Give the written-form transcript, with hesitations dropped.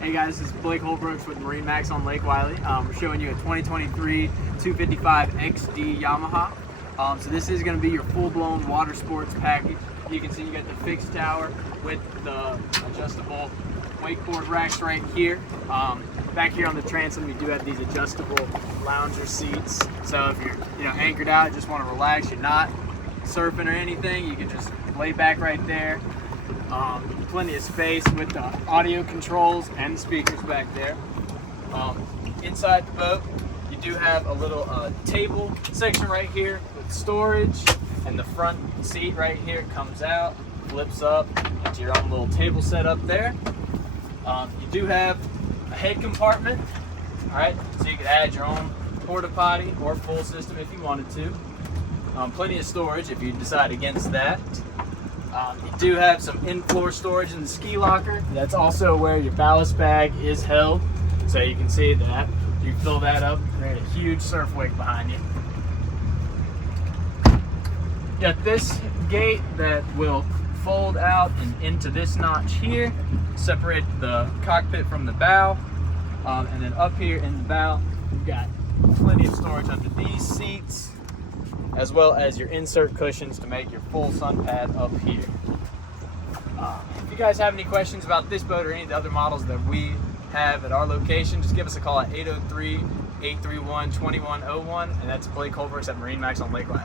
Hey guys, this is Blake Holbrooks with MarineMax on Lake Wylie. We're showing you a 2023 255 XD Yamaha. So this is going to be your full-blown water sports package. You can see you got the fixed tower with the adjustable wakeboard racks right here. Back here on the transom, we do have these adjustable lounger seats. So if you're anchored out, just want to relax, you're not surfing or anything, you can just lay back right there. Plenty of space with the audio controls and the speakers back there. Inside the boat, you do have a little table section right here with storage, and the front seat right here comes out, flips up into your own little table set up there. You do have a head compartment, all right, so you could add your own porta potty or full system if you wanted to. Plenty of storage if you decide against that. You do have some in-floor storage in the ski locker. That's also where your ballast bag is held. So you can see that. You fill that up, create a huge surf wake behind you. You got this gate that will fold out and into this notch here, separate the cockpit from the bow. And then up here in the bow, you've got plenty of storage under these seats, as well as your insert cushions to make your full sun pad up here. If you guys have any questions about this boat or any of the other models that we have at our location, just give us a call at 803-831-2101, and that's Blake Holbrooks at MarineMax on Lake Wylie.